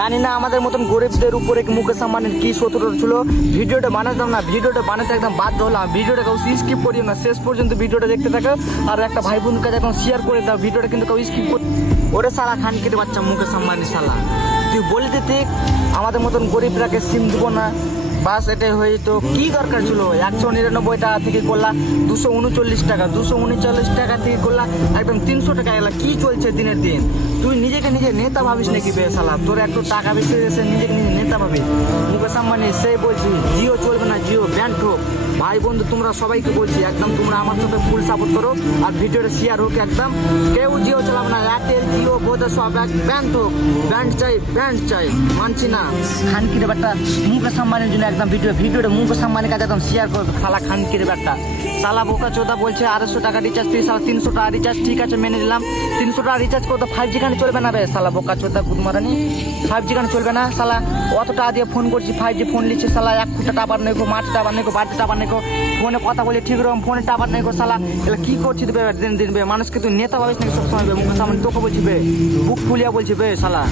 জানি না আমাদের মতন গরিবদের উপরে মুকেশ আম্বানির কি শত্রুতা ছিল। ভিডিওটা বানাতাম না, ভিডিওটা বানাতে একদম বাধ্য হলাম। ভিডিওটা কেউ স্কিপ করিও না, শেষ পর্যন্ত ভিডিওটা দেখতে থাকো। আর একটা ভাই বোনকে কাছে এখন শেয়ার করে দাও, ভিডিওটা কিন্তু কেউ স্কিপ করে। ওরে সালা খানকির বাচ্চা মুকেশ আম্বানি সালা, তুই বলে দিতে আমাদের মতন গরিবরাকে সিম দিব না, বাস এটাই হয়তো কি দরকার ছিল। 199 টাকা থেকে করলা 239 টাকা, 239 টাকা থেকে করলা একদম 300 টাকা গেলা। কি চলছে দিনের দিন? তুই নিজেকে নিজে নেতা ভাবিস নাকি বে শালা? তোর একটু টাকা বেশি এসে নিজেকে নিজে নেতা ভাবি। মুকেশ আম্বানি সেই বলছি জিও চলবে না, জিও ব্যান্ড হোক। ভাই বন্ধু তোমরা সবাইকে বলছি একদম তোমরা আমার সাথে ফুল সাপোর্ট করো আর ভিডিওটা শেয়ার হোক একদম। কেউ জিও চালাবে না, এয়ারটেল জিও বোধ সব এক ব্যান্ড হোক। ব্যান্ড চাই মানছি না। খানকির ব্যাপারটা মুকেশ আম্বানির জন্য একদম ভিডিওটা মুকেশ আম্বানির কাছে একদম শেয়ার করবে। শালা খানকির ব্যাপারটা শালা বোকা চোদা বলছে 250 টাকা রিচার্জ, 300 টাকা রিচার্জ। ঠিক আছে মেনে নিলাম, 300 টাকা রিচার্জ করতে 5G খানে চলবে না বে শালা বোকা চোদা গুদমারানি। 5G খানে চলবে না শালা। অত টাকা দিয়ে ফোন করছি, 5G ফোন নিচ্ছে শালা। 1 ফুটা টাবার নেই, মাটি টাবার নেই, বাড়িতে টাবার নেই, ফোনে কথা বলে ঠিক রকম ফোনে টাবার নেই শালা। এগুলো কি করছিস বে দিন দিন বে? মানুষকে তুই নেতা ভাবিস নাকি সবসময় বে? মুকেশ আম্বানি তোকে বলছি বে, বুক ফুলিয়া বলছি বে শালা।